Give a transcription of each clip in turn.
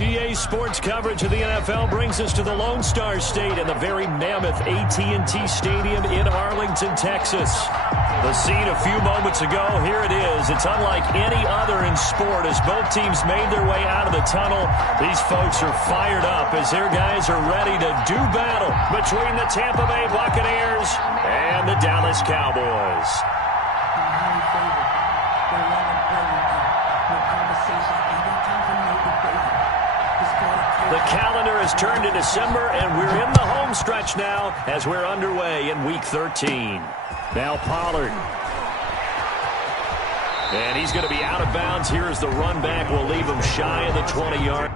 EA Sports coverage of the NFL brings us to the Lone Star State and the very mammoth AT&T Stadium in Arlington, Texas. The scene a few moments ago, here it is. It's unlike any other in sport as both teams made their way out of the tunnel. These folks are fired up as their guys are ready to do battle between the Tampa Bay Buccaneers and the Dallas Cowboys. The calendar has turned to December, and we're in the home stretch now as we're underway in Week 13. Now Pollard. And he's going to be out of bounds. Here as the run back will leave him shy of the 20-yard.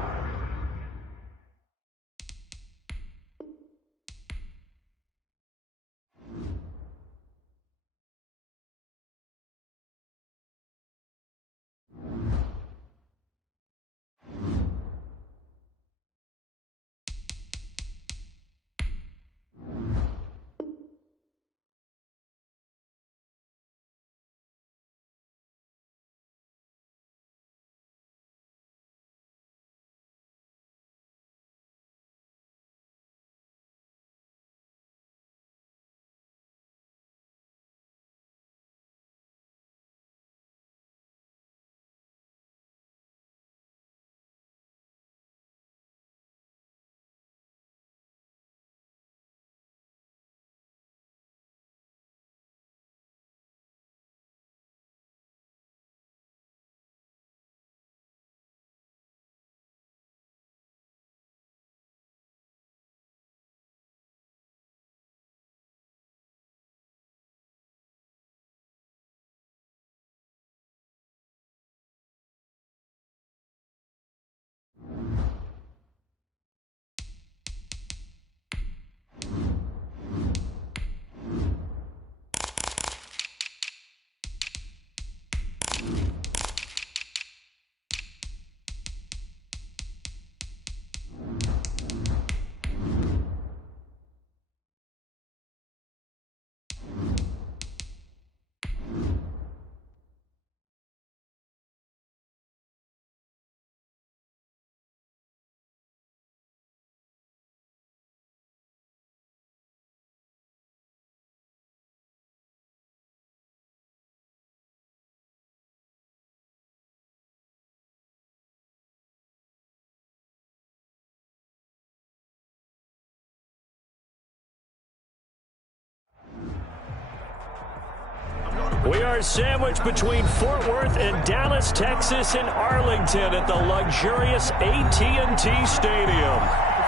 We are sandwiched between Fort Worth and Dallas, Texas, and Arlington at the luxurious AT&T Stadium.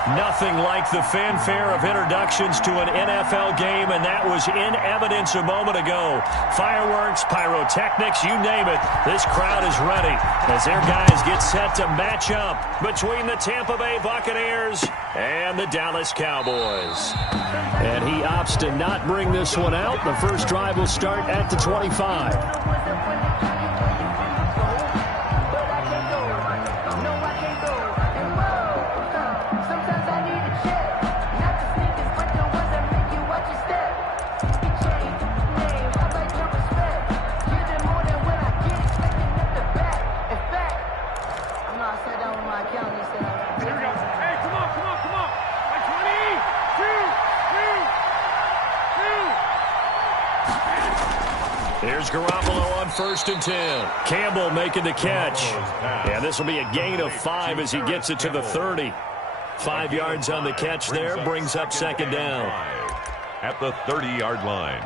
Nothing like the fanfare of introductions to an NFL game, and that was in evidence a moment ago. Fireworks, pyrotechnics, you name it. This crowd is ready as their guys get set to match up between the Tampa Bay Buccaneers and the Dallas Cowboys. And he opts to not bring this one out. The first drive will start at the 25. Here's Garoppolo on 1st and 10. Campbell making the catch. And this will be a gain of 5 as he gets it to the 30. 5 yards on the catch there, brings up 2nd down. At the 30-yard line.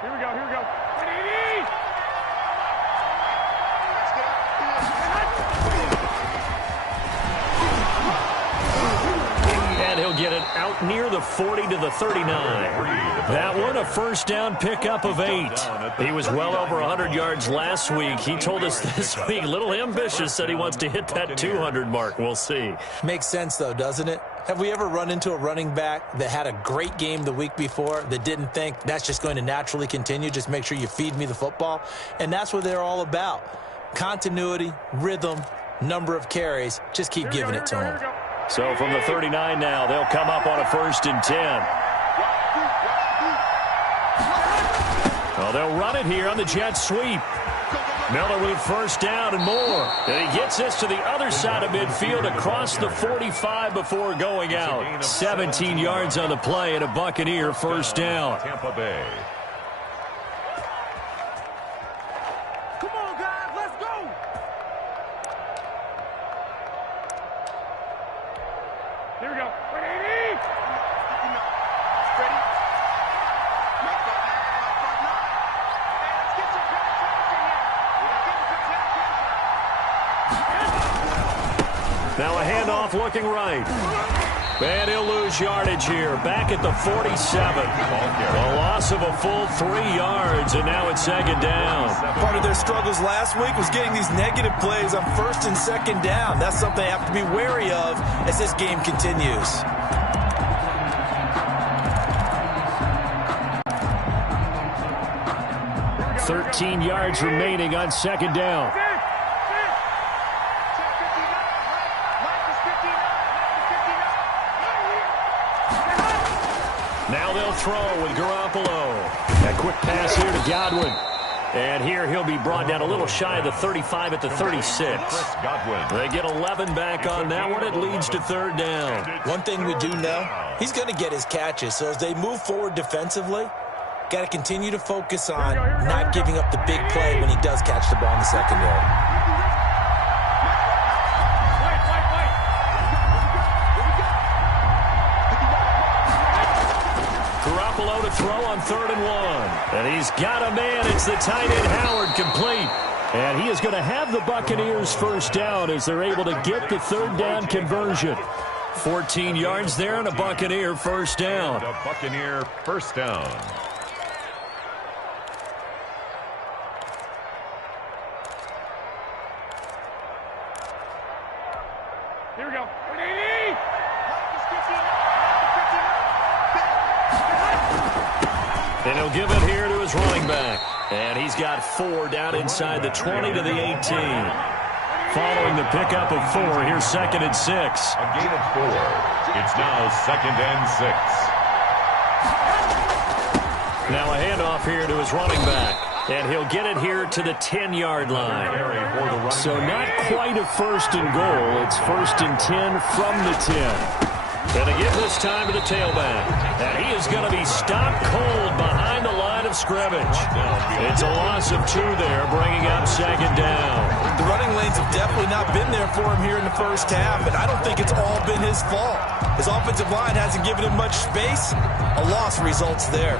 Here we go. And he'll get it out near the 40 to the 39. That one, a first down pickup of 8. He was well over 100 yards last week. He told us this week, a little ambitious, said he wants to hit that 200 mark. We'll see. Makes sense, though, doesn't it? Have we ever run into a running back that had a great game the week before that didn't think that's just going to naturally continue? Just make sure you feed me the football. And that's what they're all about. Continuity, rhythm, number of carries. Just keep giving it to them. So from the 39 now, they'll come up on a 1st and 10. Well, they'll run it here on the jet sweep. Miller with a first down and more. And he gets this to the other side of midfield across the 45 before going out. 17 yards on the play and a Buccaneer first down. Tampa Bay. Come on, guys, let's go. Here we go. Ready? Now a handoff looking right. And he'll lose yardage here. Back at the 47. A loss of a full 3 yards, and now it's second down. Part of their struggles last week was getting these negative plays on first and second down. That's something they have to be wary of as this game continues. Thirteen yards remaining on second down. Now they'll throw with Garoppolo. A quick pass here to Godwin. And here he'll be brought down a little shy of the 35 at the 36. They get 11 back on that one. It leads to third down. One thing we do know, he's going to get his catches. So as they move forward defensively, got to continue to focus on not giving up the big play when he does catch the ball in the secondary. Garoppolo to throw on 3rd and 1. And he's got a man. It's the tight end Howard complete. And he is going to have the Buccaneers first down as they're able to get the third down conversion. 14 yards there and a Buccaneer first down. A Buccaneer first down. Here we go. And he'll give it here to his running back. And he's got 4 down inside the 20 to the 18. Following the pickup of 4, here's 2nd and 6. A gain of 4. It's now 2nd and 6. Now a handoff here to his running back. And he'll get it here to the 10-yard line. So not quite a first and goal. It's 1st and 10 from the 10. And they give this time to the tailback. And he is going to be stopped cold behind the line of scrimmage. It's a loss of 2 there, bringing up second down. The running lanes have definitely not been there for him here in the first half, and I don't think it's all been his fault. His offensive line hasn't given him much space. A loss results there.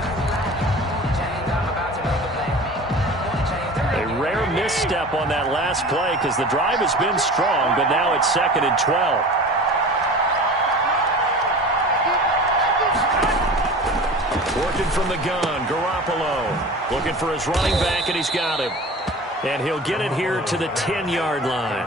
A rare misstep on that last play because the drive has been strong, but now it's 2nd and 12. Working from the gun, Garoppolo. Looking for his running back, and he's got him. And he'll get it here to the 10-yard line.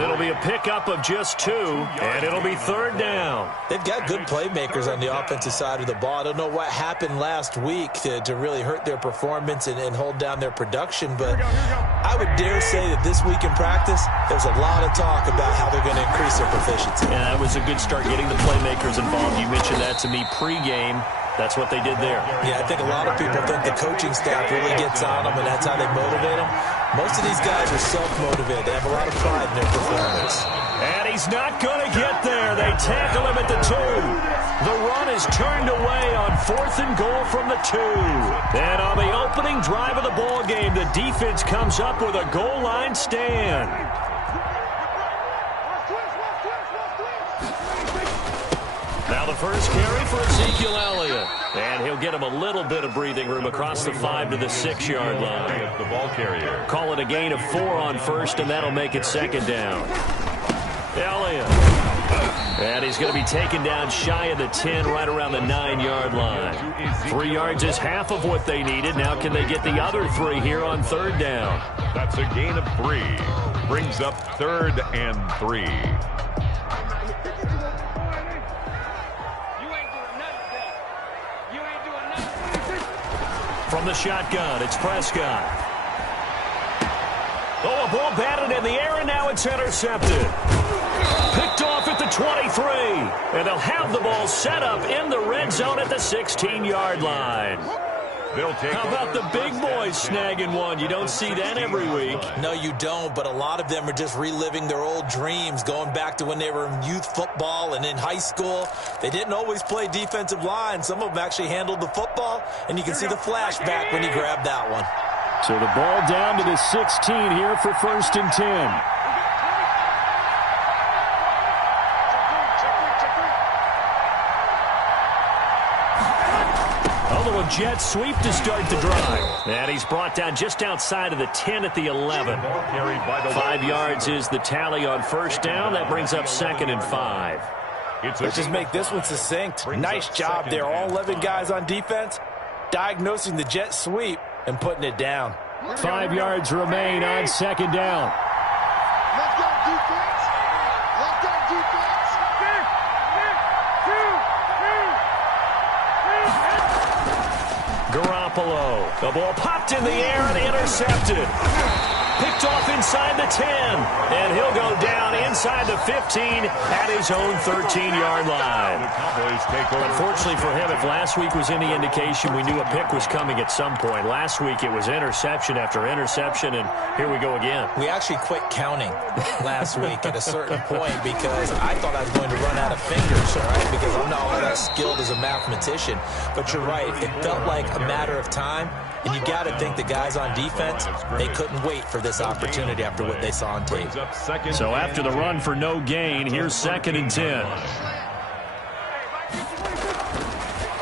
It'll be a pickup of just 2, and it'll be third down. They've got good playmakers on the offensive side of the ball. I don't know what happened last week to really hurt their performance and hold down their production, but I would dare say that this week in practice, there's a lot of talk about how they're going to increase their proficiency. And that was a good start getting the playmakers involved. You mentioned that to me pregame. That's what they did there. Yeah, I think a lot of people think the coaching staff really gets on them, and that's how they motivate them. Most of these guys are self-motivated. They have a lot of pride in their performance. And he's not going to get there. They tackle him at the 2. The run is turned away on 4th and goal from the 2. And on the opening drive of the ball game, the defense comes up with a goal line stand. Now the first carry for Ezekiel Elliott. And he'll get him a little bit of breathing room across the 5 to the 6-yard line. The ball carrier. Call it a gain of 4 on first, and that'll make it second down. Elliott. And he's going to be taken down shy of the 10, right around the 9-yard line. 3 yards is half of what they needed. Now can they get the other 3 here on third down? That's a gain of 3. Brings up 3rd and 3. From the shotgun, it's Prescott. Oh, a ball batted in the air, and now it's intercepted. Picked off at the 23. And they'll have the ball set up in the red zone at the 16-yard line. They'll take How about the big boys snagging one? You don't see that every week. No, you don't, but a lot of them are just reliving their old dreams, going back to when they were in youth football and in high school. They didn't always play defensive line. Some of them actually handled the football, and you can see the flashback when he grabbed that one. So the ball down to the 16 here for 1st and 10. Jet sweep to start the drive. And he's brought down just outside of the 10 at the 11. 5 yards is the tally on 1st down. That brings up 2nd and 5. Let's just make this one succinct. Nice job there. All 11 guys on defense diagnosing the jet sweep and putting it down. 5 yards remain on 2nd down. Let's go, defense. Let's go, defense. Garoppolo. The ball popped in the air and intercepted. Picked off inside the 10. And he'll go down inside the 15 at his own 13-yard line. Unfortunately for him, if last week was any indication, we knew a pick was coming at some point. Last week it was interception after interception, and here we go again. We actually quit counting last week at a certain point because I thought I was going to run out of fingers, all right, because I'm not all that skilled as a mathematician. But you're right. It felt like a matter of time, and you got to think the guys on defense, they couldn't wait for this opportunity after what they saw on tape. So after the run for no gain, here's 2nd and 10.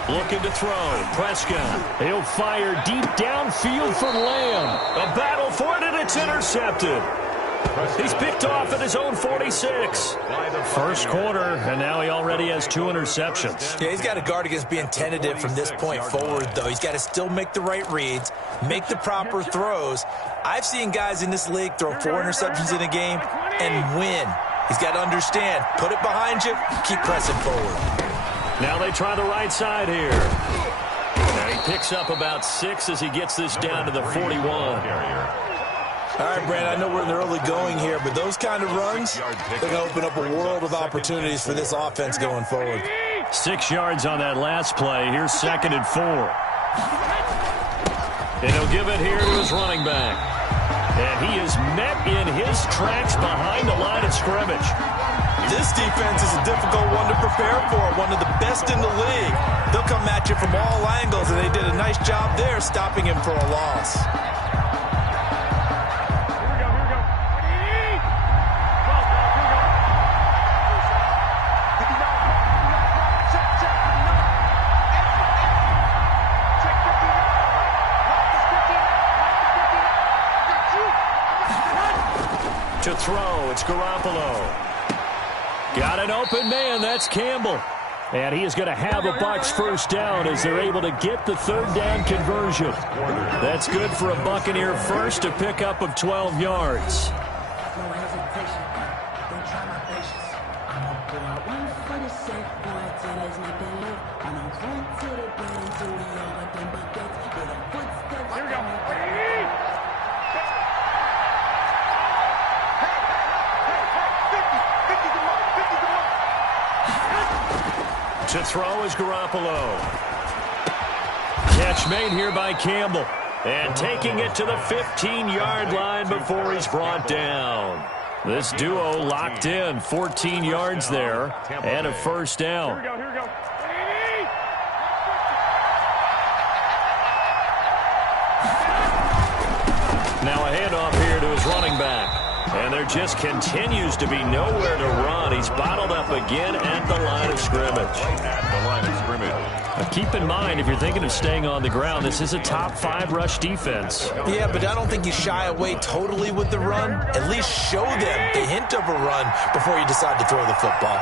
Looking to throw. Prescott. He'll fire deep downfield for Lamb. A battle for it, and it's intercepted. He's picked off at his own 46. First quarter, and now he already has 2 interceptions. Yeah, he's got to guard against being tentative from this point forward, though. He's got to still make the right reads, make the proper throws. I've seen guys in this league throw 4 interceptions in a game and win. He's got to understand, put it behind you, keep pressing forward. Now they try the right side here. And he picks up about 6 as he gets this down to the 41. All right, Brandon, I know we're in the early going here, but those kind of runs, they're going to open up a world of opportunities for this offense going forward. 6 yards on that last play. Here's 2nd and 4. And he'll give it here to his running back. And he is met in his tracks behind the line of scrimmage. This defense is a difficult one to prepare for, one of the best in the league. They'll come at you from all angles, and they did a nice job there stopping him for a loss. To throw, it's Garoppolo. Got an open man, that's Campbell. And he is going to have a Bucs 1st down as they're able to get the 3rd down conversion. That's good for a Buccaneer first, a pickup of 12 yards. To throw is Garoppolo. Catch made here by Campbell. And taking it to the 15-yard line before he's brought down. This duo locked in. 14 yards there and a 1st down. Here we go. Now a handoff here to his running back. And there just continues to be nowhere to run. He's bottled up again at the line of scrimmage. Now keep in mind, if you're thinking of staying on the ground, this is a top 5 rush defense. Yeah, but I don't think you shy away totally with the run. At least show them the hint of a run before you decide to throw the football.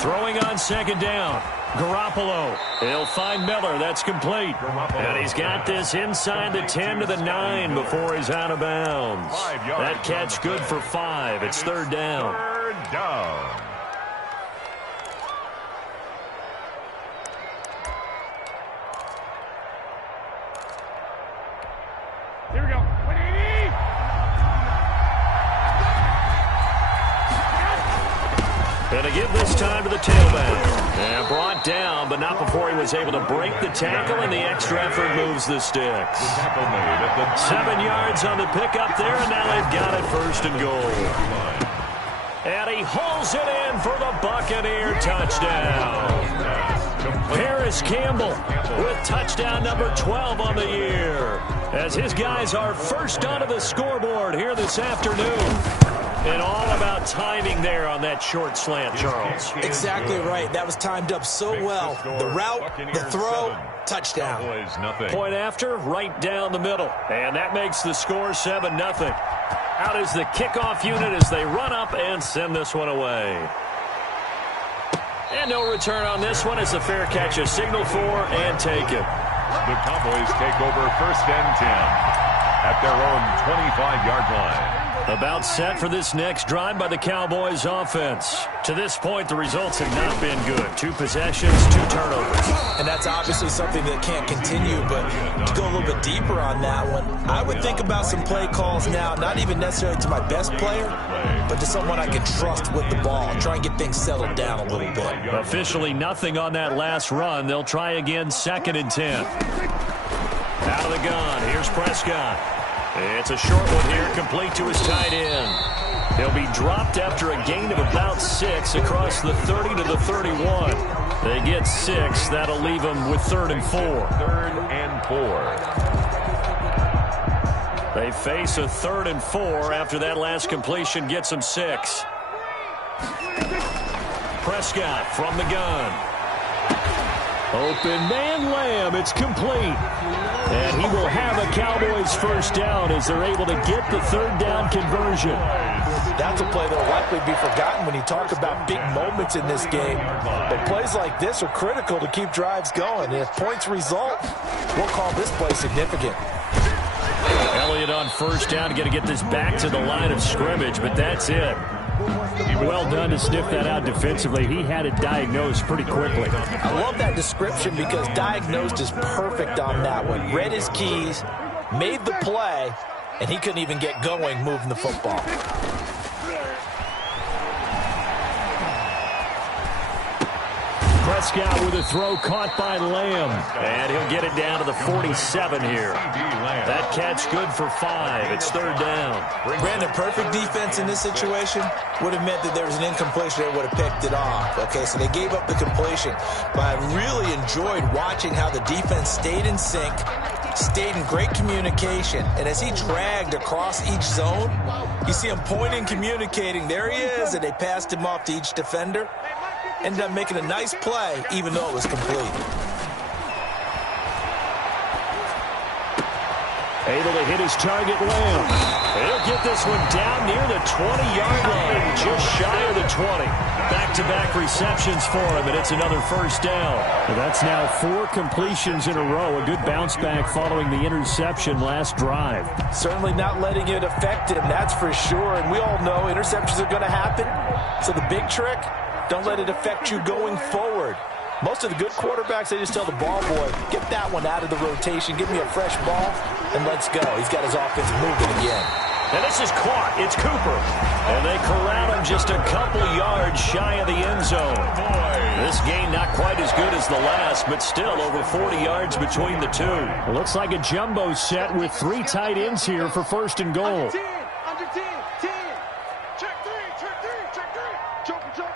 Throwing on 2nd down. Garoppolo. He'll find Miller. That's complete. And he's got this inside the 10 to the 9 before he's out of bounds. That catch good for 5. It's 3rd down. Here we go. And to give this time to the tailback. And brought down, but not before he was able to break the tackle, and the extra effort moves the sticks. 7 yards on the pickup there, and now they've got it 1st and goal. And he hauls it in for the Buccaneer touchdown. Paris Campbell with touchdown number 12 on the year, as his guys are first onto the scoreboard here this afternoon. And all about timing there on that short slant, Charles. Exactly right. That was timed up so well. The route, the throw, touchdown. Point after, right down the middle. And that makes the score 7-0. Out is the kickoff unit as they run up and send this one away. And no return on this one as the fair catch is signaled for and taken. The Cowboys take over 1st and 10 at their own 25-yard line. About set for this next drive by the Cowboys offense. To this point, the results have not been good. 2 possessions, 2 turnovers. And that's obviously something that can't continue, but to go a little bit deeper on that one, I would think about some play calls now, not even necessarily to my best player, but to someone I can trust with the ball. Try and get things settled down a little bit. Officially nothing on that last run. They'll try again 2nd and 10. Out of the gun, here's Prescott. It's a short one here, complete to his tight end. He'll be dropped after a gain of about 6 across the 30 to the 31. They get 6. That'll leave them with 3rd and 4. 3rd and 4. They face a 3rd and 4 after that last completion gets them 6. Prescott from the gun. Open man Lamb. It's complete. And he will have a Cowboys 1st down as they're able to get the 3rd down conversion. That's a play that will likely be forgotten when you talk about big moments in this game. But plays like this are critical to keep drives going. And if points result, we'll call this play significant. Elliott on 1st down, going to get this back to the line of scrimmage, but that's it. Well done to sniff that out defensively. He had it diagnosed pretty quickly. I love that description because diagnosed is perfect on that one. Read his keys, made the play, and he couldn't even get going moving the football. Prescott with a throw caught by Lamb. And he'll get it down to the 47 here. That catch good for 5. It's 3rd down. Brandon, perfect defense in this situation would have meant that there was an incompletion that would have picked it off. Okay, so they gave up the completion. But I really enjoyed watching how the defense stayed in sync, stayed in great communication. And as he dragged across each zone, you see him pointing, communicating. There he is, and they passed him off to each defender. Ended up making a nice play, even though it was complete. Able to hit his target, Lamb. He'll get this one down near the 20-yard line, just shy of the 20. Back-to-back receptions for him, and it's another 1st down. Well, that's now 4 completions in a row. A good bounce back following the interception last drive. Certainly not letting it affect him, that's for sure. And we all know interceptions are going to happen. So the big trick, don't let it affect you going forward. Most of the good quarterbacks, they just tell the ball boy, get that one out of the rotation, give me a fresh ball, and let's go. He's got his offense moving again. And this is caught. It's Cooper. And they corral him just a couple yards shy of the end zone. This gain not quite as good as the last, but still over 40 yards between the two. It looks like a jumbo set with 3 tight ends here for 1st and goal. Under 10, 10. Check 3, check 3. Jumper.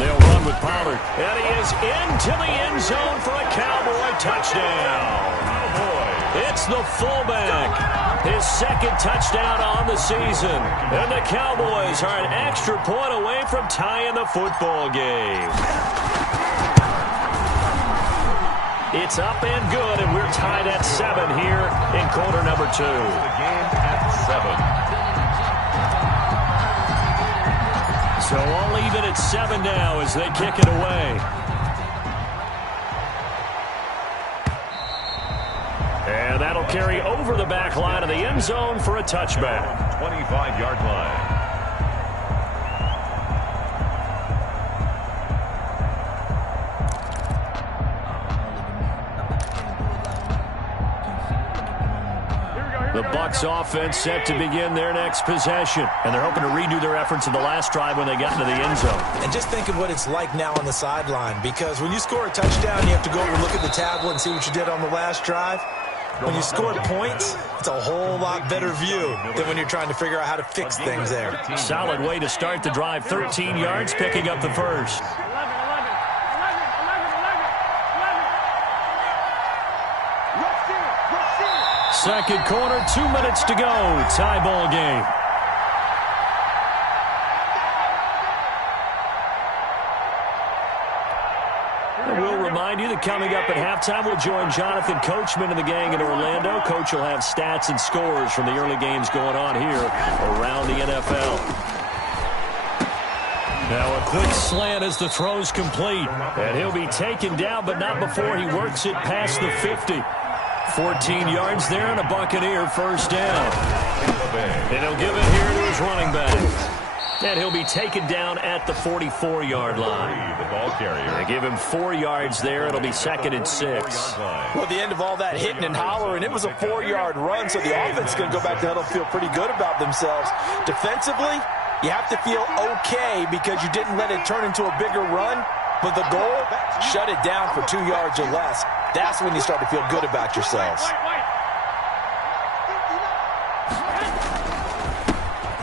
They'll run with Pollard. And he is into the end zone for a Cowboy touchdown. It's the fullback. His 2nd touchdown on the season. And the Cowboys are an extra point away from tying the football game. It's up and good, and we're tied at 7 here in quarter number 2. The game at 7. So all even at 7 now as they kick it away. And that'll carry over the back line of the end zone for a touchback. 25-yard line. The Bucs offense set to begin their next possession. And they're hoping to redo their efforts in the last drive when they got into the end zone. And just think of what it's like now on the sideline, because when you score a touchdown, you have to go over and look at the tablet and see what you did on the last drive. When you score points, it's a whole lot better view than when you're trying to figure out how to fix things there. Solid way to start the drive. 13 yards, picking up the first. Second quarter, 2 minutes to go. Tie ball game. We'll remind you that coming up at halftime, we'll join Jonathan Coachman and the gang in Orlando. Coach will have stats and scores from the early games going on here around the NFL. Now a quick slant as the throw's complete. And he'll be taken down, but not before he works it past the 50. 14 yards there and a Buccaneer first down. And he'll give it here to his running back. And he'll be taken down at the 44-yard line. The ball carrier. They give him 4 yards there. It'll be 2nd and 6. Well, at the end of all that hitting and hollering, it was a 4-yard run, so the offense is going to go back to huddle and feel pretty good about themselves. Defensively, you have to feel okay because you didn't let it turn into a bigger run. But the goal, shut it down for 2 yards or less. That's when you start to feel good about yourselves.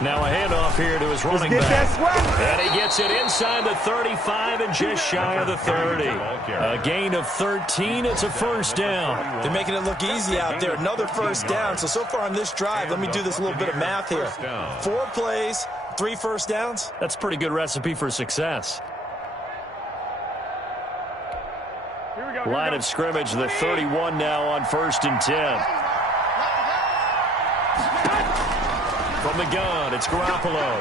Now a handoff here to his running back. And he gets it inside the 35 and just shy of the 30. A gain of 13. It's a first down. They're making it look easy out there. Another first down. So far on this drive, let me do this little bit of math here. 4 plays, 3 first downs. That's a pretty good recipe for success. Line of scrimmage, the 31 now on 1st and 10. From the gun, it's Garoppolo.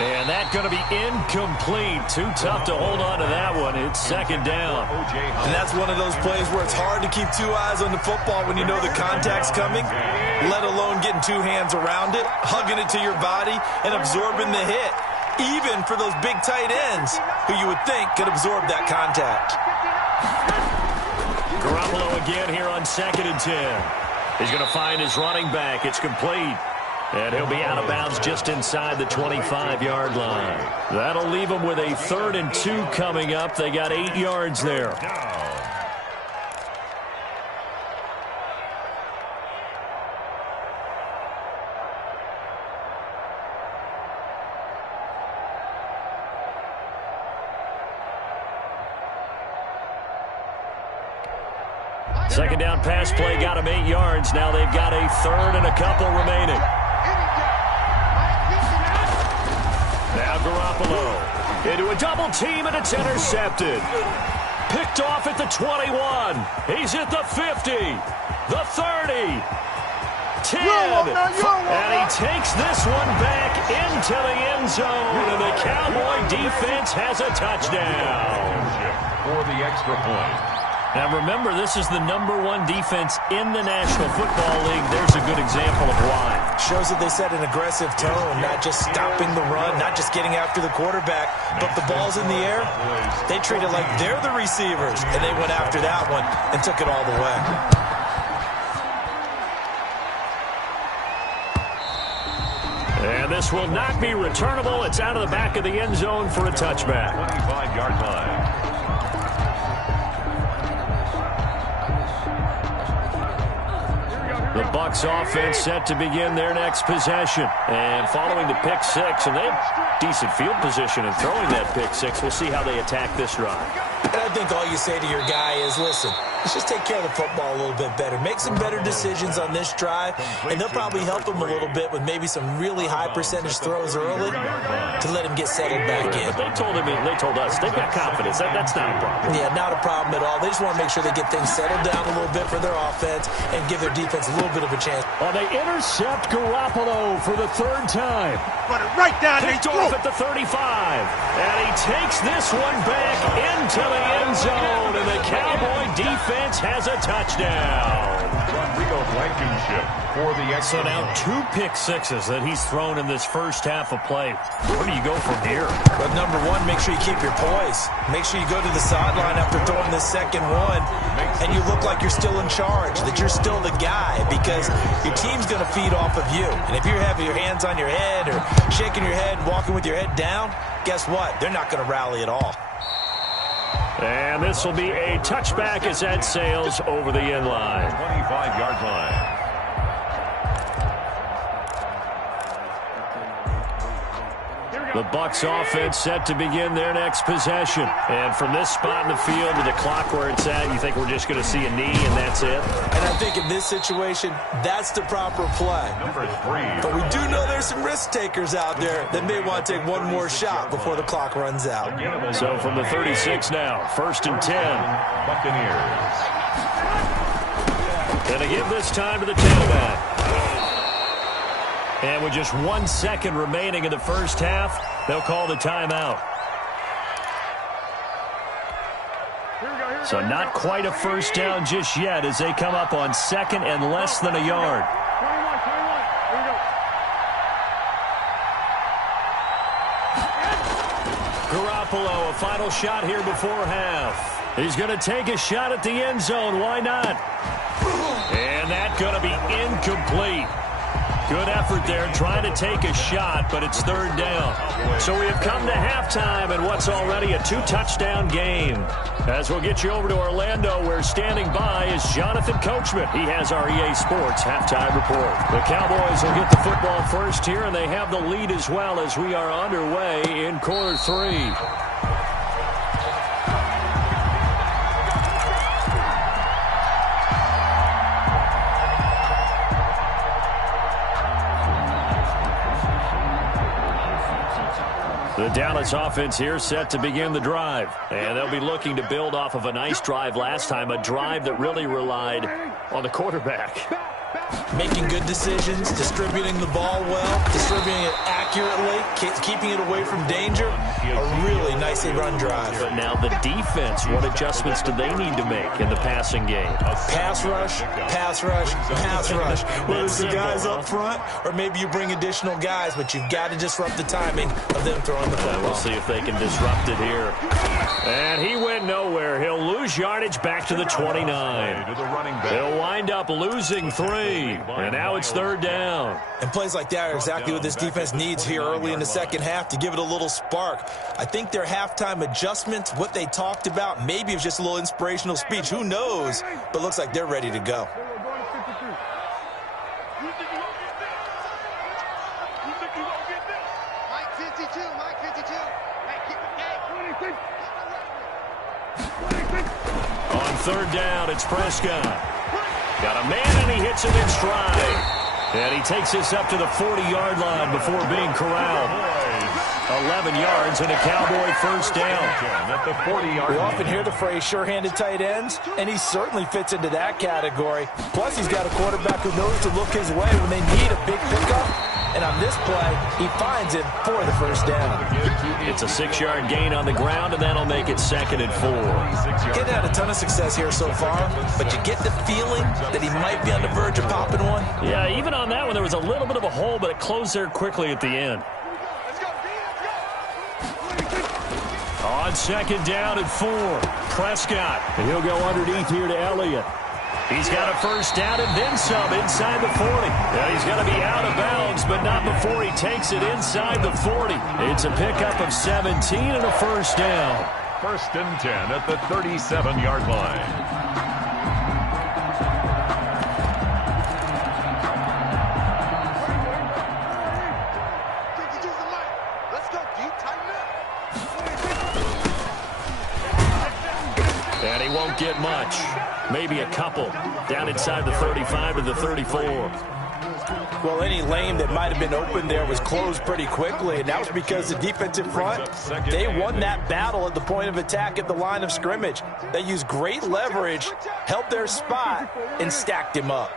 And that's going to be incomplete. Too tough to hold on to that one. It's 2nd down. And that's one of those plays where it's hard to keep 2 eyes on the football when you know the contact's coming, let alone getting 2 hands around it, hugging it to your body, and absorbing the hit. Even for those big tight ends who you would think could absorb that contact. Garoppolo again here on 2nd and 10. He's going to find his running back. It's complete. And he'll be out of bounds just inside the 25-yard line. That'll leave him with a 3rd and 2 coming up. They got 8 yards there. Second down pass play got him 8 yards. Now they've got a 3rd and a couple remaining. Now Garoppolo into a double team, and it's intercepted. Picked off at the 21. He's at the 50, the 30, 10. And he takes this one back into the end zone, and the Cowboy defense has a touchdown. For the extra point. Now remember, this is the #1 defense in the National Football League. There's a good example of why. Shows that they set an aggressive tone, not just stopping the run, not just getting after the quarterback, but the ball's in the air. They treat it like they're the receivers, and they went after that one and took it all the way. And this will not be returnable. It's out of the back of the end zone for a touchback. 25-yard line. The Bucs offense set to begin their next possession. And following the pick 6, and they have decent field position in throwing that pick 6. We'll see how they attack this drive. And I think all you say to your guy is, listen, let's just take care of the football a little bit better. Make some better decisions on this drive, and they'll probably help him a little bit with maybe some really high percentage throws early to let him get settled back in. But they told us, they've got confidence. That's not a problem. Yeah, not a problem at all. They just want to make sure they get things settled down a little bit for their offense and give their defense a little bit of a chance. Well, they intercept Garoppolo for the 3rd time. Run it right down. Picked off at the 35. And he takes this one back into the end zone, and the Cowboy defense has a touchdown. Rodrigo Blankenship for the So now 2 pick-sixes that he's thrown in this first half of play. Where do you go from here? But number one, make sure you keep your poise. Make sure you go to the sideline after throwing this second one, and you look like you're still in charge, that you're still the guy, because your team's going to feed off of you. And if you're having your hands on your head or shaking your head, walking with your head down, guess what? They're not going to rally at all. And this will be a touchback as that sails over the end line. 25-yard line. The Bucs offense set to begin their next possession. And from this spot in the field to the clock where it's at, you think we're just going to see a knee and that's it? And I think in this situation, that's the proper play. Number 3. But we do know there's some risk takers out there that may want to take one more shot before the clock runs out. So from the 36 now, 1st and 10. Buccaneers. And they give this time to the tailback. And with just 1 second remaining in the first half, they'll call the timeout. So not quite a first down just yet as they come up on 2nd and less than a yard. 21. Here we go. Garoppolo, a final shot here before half. He's going to take a shot at the end zone. Why not? And that's going to be incomplete. Good effort there, trying to take a shot, but it's 3rd down. So we have come to halftime in what's already a 2-touchdown game. As we'll get you over to Orlando, where standing by is Jonathan Coachman. He has our EA Sports halftime report. The Cowboys will get the football first here, and they have the lead as well as we are underway in quarter 3. The Dallas offense here set to begin the drive. And they'll be looking to build off of a nice drive last time, a drive that really relied on the quarterback. Making good decisions, distributing the ball well, distributing it accurately, keeping it away from danger. A really nicely run drive. But now the defense, what adjustments do they need to make in the passing game? Pass rush, pass rush, pass rush. Whether it's the guys up front or maybe you bring additional guys, but you've got to disrupt the timing of them throwing the football. We'll see if they can disrupt it here. And he went nowhere. He'll lose yardage back to the 29. He'll wind up losing 3. And now it's 3rd down. And plays like that are exactly what this defense needs here early in the second half to give it a little spark. I think their halftime adjustments, what they talked about, maybe it was just a little inspirational speech. Who knows? But looks like they're ready to go. On 3rd down, it's Prescott. Got a man, and he hits him in stride. And he takes this up to the 40-yard line before being corralled. 11 yards and a Cowboy first down. At the 40-yard We line. often hear the phrase sure-handed tight ends, and he certainly fits into that category. Plus, he's got a quarterback who knows to look his way when they need a big pickup. And on this play, he finds it for the first down. It's a 6-yard gain on the ground, and that'll make it 2nd and 4. Getting had a ton of success here so far, but you get the feeling that he might be on the verge of popping one. Yeah, even on that one, there was a little bit of a hole, but it closed there quickly at the end. On 2nd down and 4, Prescott. And he'll go underneath here to Elliott. He's got a first down and then some inside the 40. Yeah, he's going to be out of bounds, but not before he takes it inside the 40. It's a pickup of 17 and a first down. 1st and 10 at the 37-yard line. Let's go, D. Tighten up. And he won't get much. Maybe a couple. Down inside the 35 to the 34. Well, any lane that might have been open there was closed pretty quickly, and that was because the defensive front, they won that battle at the point of attack at the line of scrimmage. They used great leverage, held their spot, and stacked him up.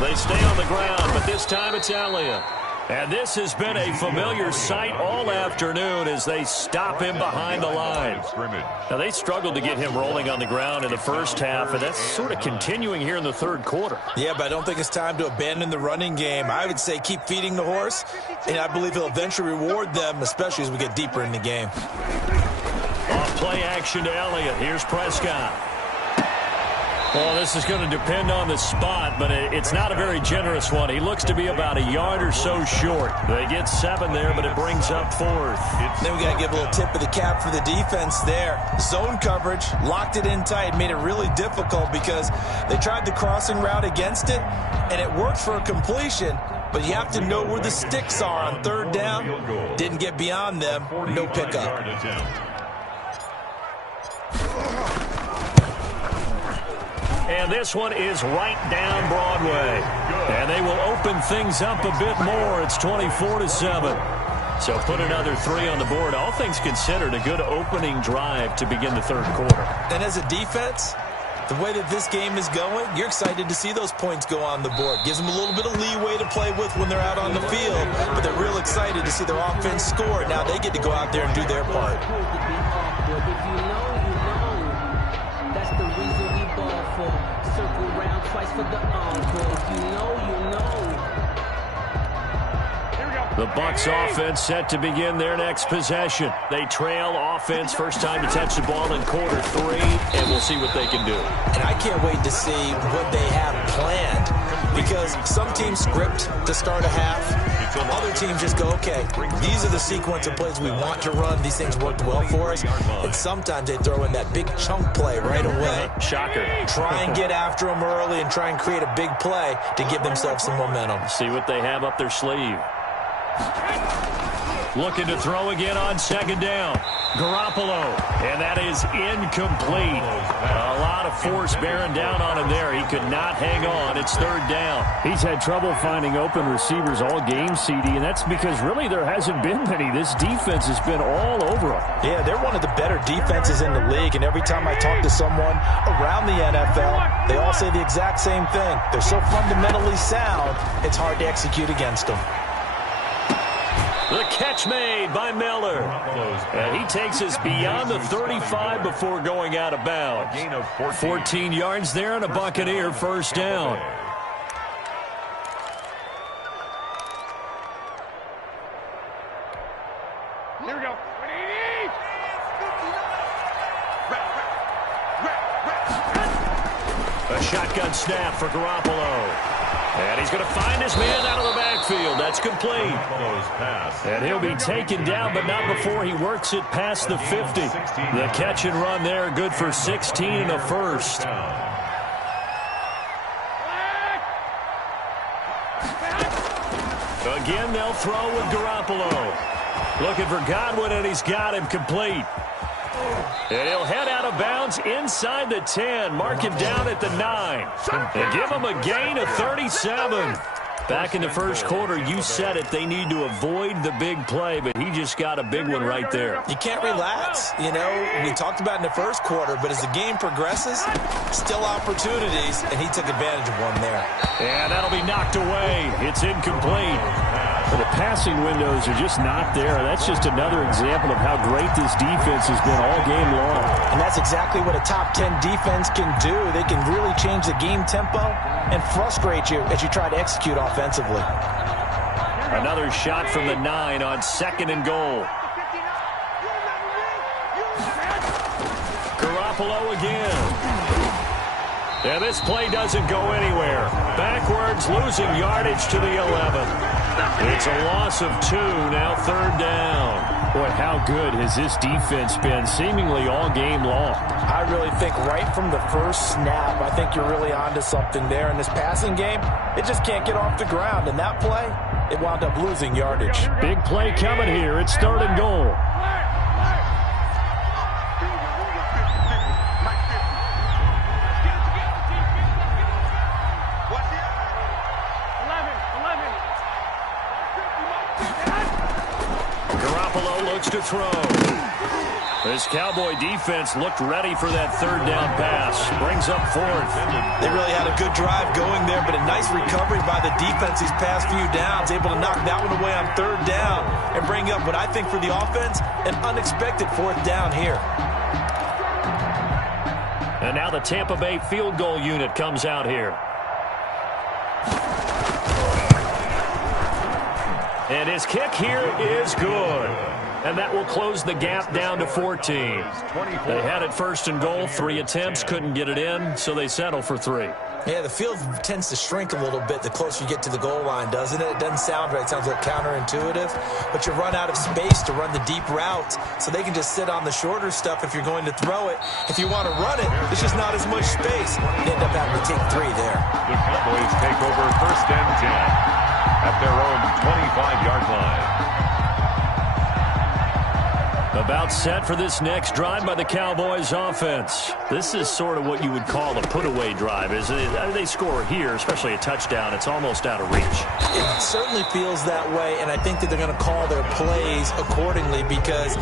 They stay on the ground, but this time it's Elliott. And this has been a familiar sight all afternoon as they stop him behind the line. Now, they struggled to get him rolling on the ground in the first half, and that's sort of continuing here in the third quarter. Yeah, but I don't think it's time to abandon the running game. I would say keep feeding the horse, and I believe he'll eventually reward them, especially as we get deeper in the game. Off play action to Elliott. Here's Prescott. Well, this is going to depend on the spot, but it's not a very generous one. He looks to be about a yard or so short. They get 7 there, but it brings up 4th. Then we got to give a little tip of the cap for the defense there. Zone coverage, locked it in tight, made it really difficult because they tried the crossing route against it, and it worked for a completion, but you have to know where the sticks are on 3rd down. Didn't get beyond them, no pickup. And this one is right down Broadway. And they will open things up a bit more. It's 24-7. So put another 3 on the board. All things considered, a good opening drive to begin the third quarter. And as a defense, the way that this game is going, you're excited to see those points go on the board. Gives them a little bit of leeway to play with when they're out on the field, but they're real excited to see their offense score. Now they get to go out there and do their part. The Bucs offense set to begin their next possession. They trail offense first time to touch the ball in quarter 3, and we'll see what they can do. And I can't wait to see what they have planned, because some teams script to start a half. Other teams just go, okay, these are the sequence of plays we want to run. These things worked well for us. And sometimes they throw in that big chunk play right away. Shocker. Try and get after them early and try and create a big play to give themselves some momentum. See what they have up their sleeve. Looking to throw again on 2nd down. Garoppolo, and that is incomplete. A lot of force bearing down on him there. He could not hang on. It's 3rd down. He's had trouble finding open receivers all game, CD, and that's because really there hasn't been many. This defense has been all over him. Yeah, they're one of the better defenses in the league, and every time I talk to someone around the NFL, they all say the exact same thing. They're so fundamentally sound, it's hard to execute against them. The catch made by Miller. And he takes us beyond the 35 before going out of bounds. 14 yards there and a Buccaneer 1st down. Here we go. A shotgun snap for Garoppolo. And he's going to find his man out of the backfield. That's complete. And he'll be taken down, but not before he works it past the 50. The catch and run there, good for 16 and a 1st. Again, they'll throw with Garoppolo. Looking for Godwin, and he's got him complete. And he'll head out of bounds inside the 10. Mark him down at the 9. And give him a gain of 37. Back in the first quarter, you said it, they need to avoid the big play, but he just got a big one right there. You can't relax. You know, we talked about in the first quarter, but as the game progresses, still opportunities, and he took advantage of one there. And that'll be knocked away. It's incomplete. Well, the passing windows are just not there. That's just another example of how great this defense has been all game long. And that's exactly what a top 10 defense can do. They can really change the game tempo and frustrate you as you try to execute offensively. Another shot from the 9 on 2nd and goal. Garoppolo again. And this play doesn't go anywhere. Backwards, losing yardage to the 11. It's a loss of 2, now 3rd down. Boy, how good has this defense been seemingly all game long? I really think right from the first snap, I think you're really onto something there. In this passing game, it just can't get off the ground. And that play, it wound up losing yardage. Big play coming here. It's 3rd and goal. Garoppolo looks to throw. This Cowboy defense looked ready for that third down pass. Brings up fourth. They really had a good drive going there, but a nice recovery by the defense these past few downs, able to knock that one away on third down and bring up what I think for the offense, an unexpected fourth down here. And now the Tampa Bay field goal unit comes out here. And his kick here is good. And that will close the gap down to 14. They had it first and goal, 3 attempts, couldn't get it in, so they settle for 3. Yeah, the field tends to shrink a little bit the closer you get to the goal line, doesn't it? It doesn't sound right. It sounds like counterintuitive. But you run out of space to run the deep routes, so they can just sit on the shorter stuff if you're going to throw it. If you want to run it, there's just not as much space. You end up having to take 3 there. The Cowboys take over first and 10 at their own 25-yard line. About set for this next drive by the Cowboys offense. This is sort of what you would call a put-away drive. They score here, especially a touchdown, it's almost out of reach. It certainly feels that way, and I think that they're going to call their plays accordingly, because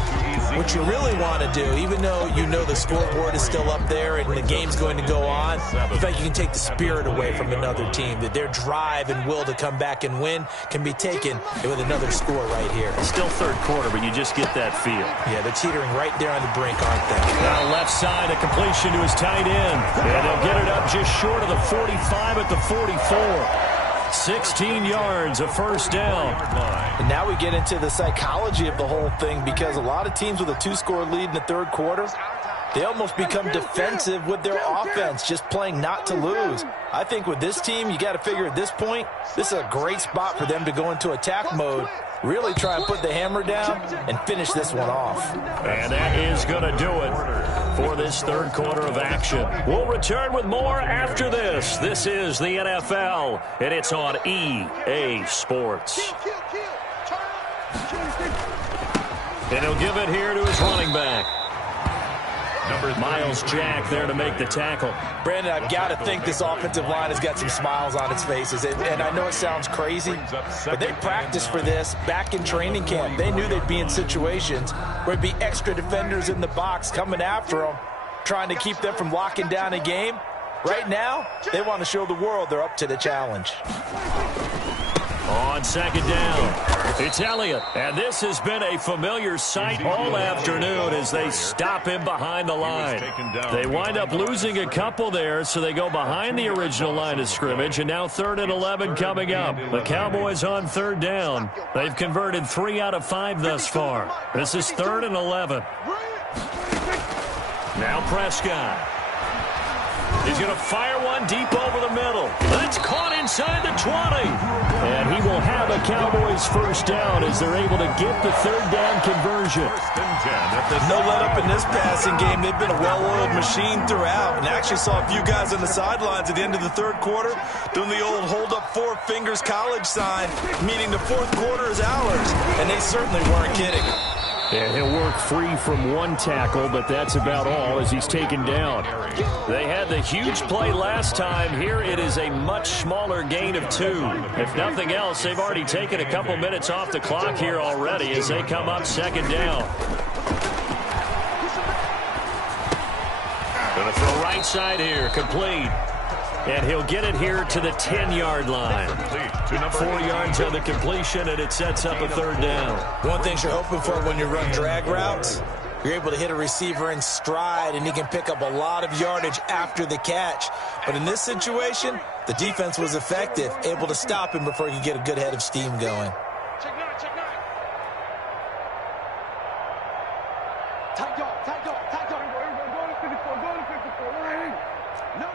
what you really want to do, even though you know the scoreboard is still up there and the game's going to go on, in fact, you can take the spirit away from another team, that their drive and will to come back and win can be taken with another score right here. Still third quarter, but you just get that feel. Yeah, they're teetering right there on the brink, aren't they? Now left side, a completion to his tight end. And they'll get it up just short of the 45 at the 44. 16 yards, a first down. And now we get into the psychology of the whole thing, because a lot of teams with a 2-score lead in the third quarter, they almost become defensive with their offense, just playing not to lose. I think with this team, you got to figure at this point, this is a great spot for them to go into attack mode, really try and put the hammer down and finish this one off. And that is going to do it for this third quarter of action. We'll return with more after this. This is the NFL, and it's on EA Sports. And he'll give it here to his running back. Miles Jack there to make the tackle. Brandon, I've got to think this offensive line has got some smiles on its faces. And I know it sounds crazy, but they practiced for this back in training camp. They knew they'd be in situations where there'd be extra defenders in the box coming after them, trying to keep them from locking down a game. Right now, they want to show the world they're up to the challenge. On second down, it's Elliott. And this has been a familiar sight all afternoon as they stop him behind the line. They wind up losing a couple there, so they go behind the original line of scrimmage. And now 3rd and 11 coming up. The Cowboys on third down. They've converted 3 out of 5 thus far. This is 3rd and 11. Now Prescott. He's going to fire one deep over the middle. That's caught inside the 20. And he will have a Cowboys first down as they're able to get the third down conversion. No let up in this passing game. They've been a well-oiled machine throughout. And I actually saw a few guys on the sidelines at the end of the third quarter doing the old hold up 4 fingers college sign, meaning the fourth quarter is ours. And they certainly weren't kidding. And he'll work free from 1 tackle, but that's about all as he's taken down. They had the huge play last time. Here it is a much smaller gain of 2. If nothing else, they've already taken a couple minutes off the clock here already as they come up second down. Going to throw right side here, complete. And he'll get it here to the 10-yard line. 4 yards on the completion, and it sets up a third down. One thing you're hoping for when you run drag routes, you're able to hit a receiver in stride, and he can pick up a lot of yardage after the catch. But in this situation, the defense was effective, able to stop him before he could get a good head of steam going. Check 9, check 9. Tight dog, tight dog, tight dog. Go to 54, go to 54. No.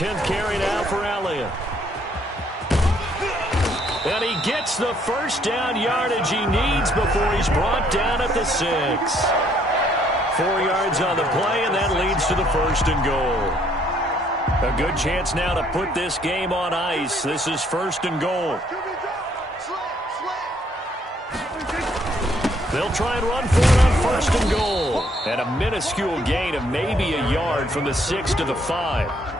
10th carry now for Elliott. And he gets the first down yardage he needs before he's brought down at the 6. 4 yards on the play, and that leads to the 1st and goal. A good chance now to put this game on ice. This is 1st and goal. They'll try and run for it on 1st and goal. And a minuscule gain of maybe a yard from the 6 to the 5.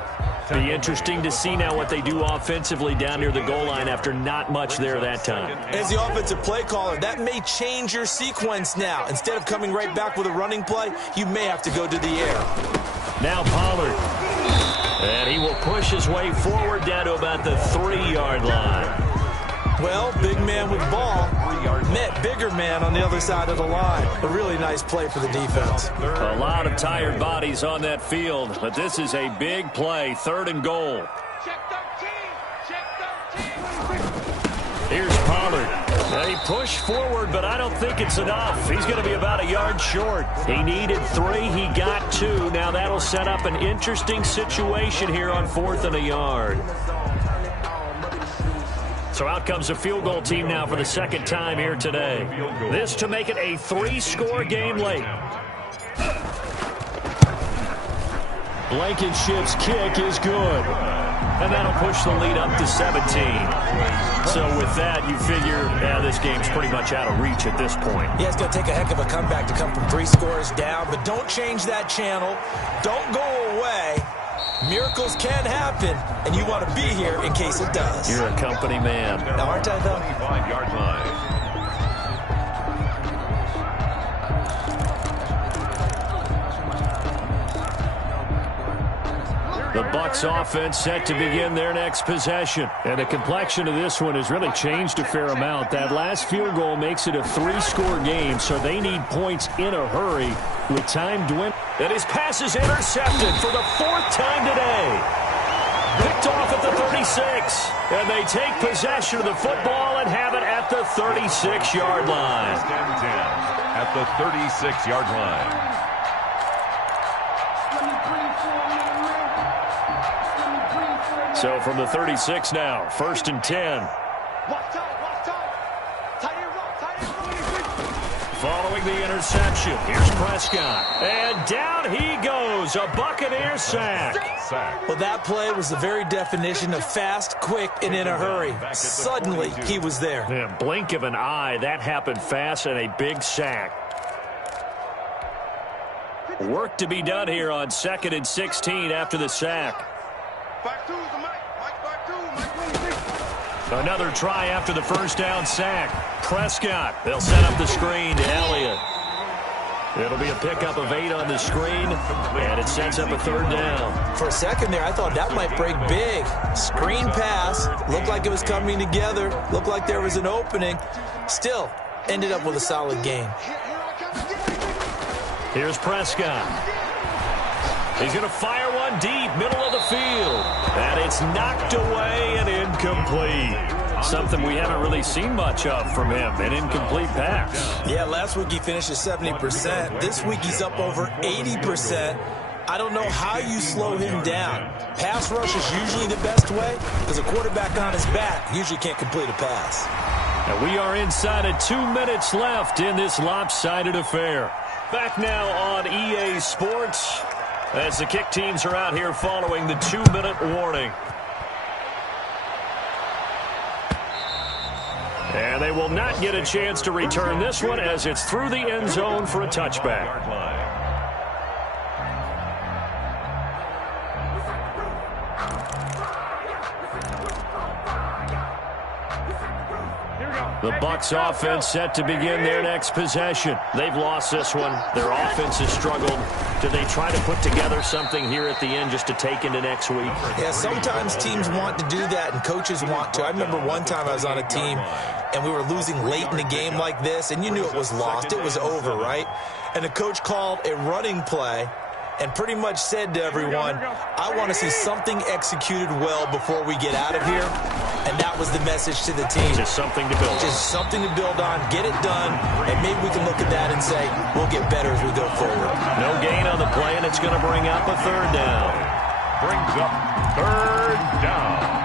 Be interesting to see now what they do offensively down near the goal line after not much there that time. As the offensive play caller, that may change your sequence now. Instead of coming right back with a running play, you may have to go to the air. Now Pollard. And he will push his way forward down to about the 3-yard line. Well, big man with ball met bigger man on the other side of the line. A really nice play for the defense. A lot of tired bodies on that field, but this is a big play, 3rd and goal. Check 13. Check 13. Here's Pollard. Now he pushed forward, but I don't think it's enough. He's going to be about a yard short. He needed 3. He got 2. Now that'll set up an interesting situation here on 4th and a yard. So out comes a field goal team now for the 2nd time here today. This to make it a 3-score game late. Blankenship's kick is good. And that'll push the lead up to 17. So with that, you figure, this game's pretty much out of reach at this point. Yeah, it's going to take a heck of a comeback to come from 3 scores down, but don't change that channel. Don't go away. Miracles can happen, and you want to be here in case it does. You're a company man. Now, aren't I, though? 25-yard line. The Bucs offense set to begin their next possession. And the complexion of this one has really changed a fair amount. That last field goal makes it a 3-score game, so they need points in a hurry with time dwindling. And his pass is intercepted for the 4th time today. Picked off at the 36. And they take possession of the football and have it at the 36-yard line. 1st and 10 at the 36-yard line. So from the 36 now, 1st and 10. Watch out. Tight end run. Following the interception, here's Prescott. And down he goes, a Buccaneer sack. Well, that play was the very definition of fast, quick, and in a hurry. Suddenly, he was there. Yeah, blink of an eye, that happened fast, and a big sack. Work to be done here on 2nd and 16 after the sack. Another try after the 1st down sack. Prescott, they'll set up the screen to Elliott. It'll be a pickup of 8 on the screen, and it sets up a 3rd down. For a second there, I thought that might break big. Screen pass, looked like it was coming together, looked like there was an opening. Still, ended up with a solid gain. Here's Prescott. He's going to fire one deep, middle of the field. And it's knocked away and incomplete. Something we haven't really seen much of from him, an incomplete pass. Yeah, last week he finished at 70%. This week he's up over 80%. I don't know how you slow him down. Pass rush is usually the best way because a quarterback on his back usually can't complete a pass. And we are inside of 2 minutes left in this lopsided affair. Back now on EA Sports as the kick teams are out here following the 2-minute warning. And they will not get a chance to return this one as it's through the end zone for a touchback. The Bucs offense set to begin their next possession. They've lost this one. Their offense has struggled. Do they try to put together something here at the end just to take into next week? Yeah, sometimes teams want to do that and coaches want to. I remember one time I was on a team and we were losing late in a game like this, and you knew it was lost. It was over, right? And the coach called a running play and pretty much said to everyone, I want to see something executed well before we get out of here. And that was the message to the team. Just something to build on. Just something to build on, get it done, and maybe we can look at that and say, we'll get better as we go forward. No gain on the play, and it's going to bring up a 3rd down. Brings up 3rd down.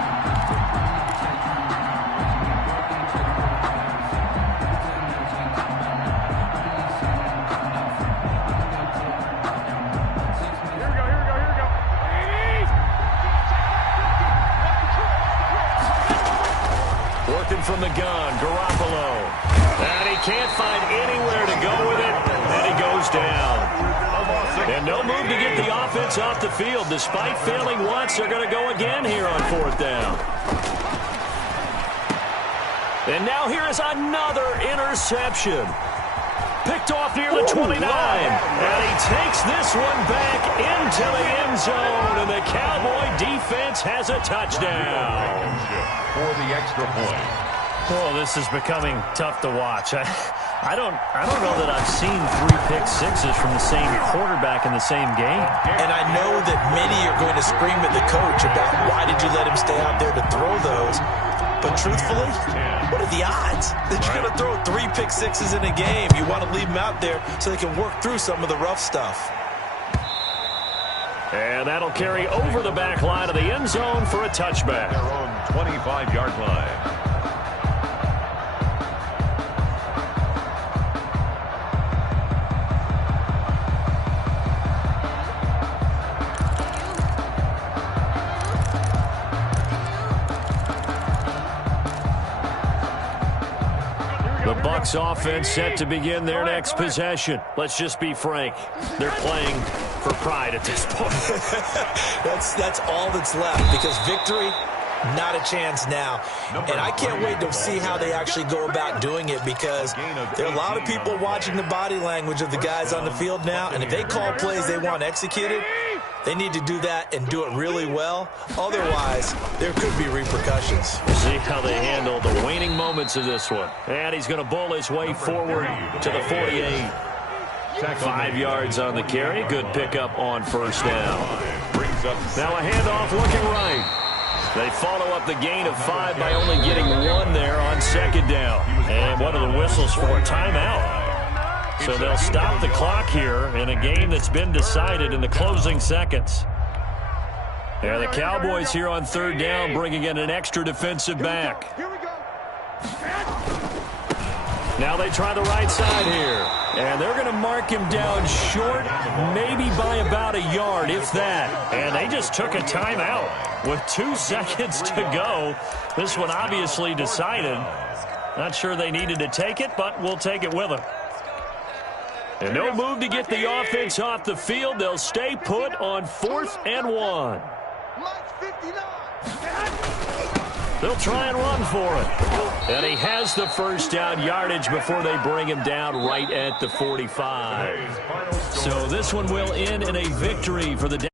From the gun, Garoppolo. And he can't find anywhere to go with it, and he goes down. And no move to get the offense offense off the field. Despite failing once, they're going to go again here on 4th down. And now here is another interception. Picked off near the 29. And he takes this one back into the end zone. And the Cowboy defense has a touchdown. For the extra point. Oh, this is becoming tough to watch. I don't know that I've seen 3 pick sixes from the same quarterback in the same game. And I know that many are going to scream at the coach about why did you let him stay out there to throw those. But truthfully, what are the odds that you're going to throw 3 pick sixes in a game? You want to leave them out there so they can work through some of the rough stuff. And that'll carry over the back line of the end zone for a touchback. Their own 25-yard line. Bucs offense set to begin their next possession. Let's just be frank. They're playing for pride at this point. That's all that's left, because victory, not a chance now. And I can't wait to see how they actually go about doing it, because there are a lot of people watching the body language of the guys on the field now, and if they call plays they want executed, they need to do that and do it really well. Otherwise, there could be repercussions. See how they handle the waning moments of this one. And he's going to bowl his way forward to the 48. 5 yards on the carry. Good pickup on 1st down. Now a handoff looking right. They follow up the gain of 5 by only getting 1 there on 2nd down. And what are the whistles for? A timeout. So they'll stop the clock here in a game that's been decided in the closing seconds. Yeah, the Cowboys here on 3rd down bringing in an extra defensive back. Here we go. Now they try the right side here. And they're going to mark him down short, maybe by about a yard, if that. And they just took a timeout with 2 seconds to go. This one obviously decided. Not sure they needed to take it, but we'll take it with them. And no move to get the offense off the field. They'll stay put on 4th and 1. They'll try and run for it. And he has the 1st down yardage before they bring him down right at the 45. So this one will end in a victory for the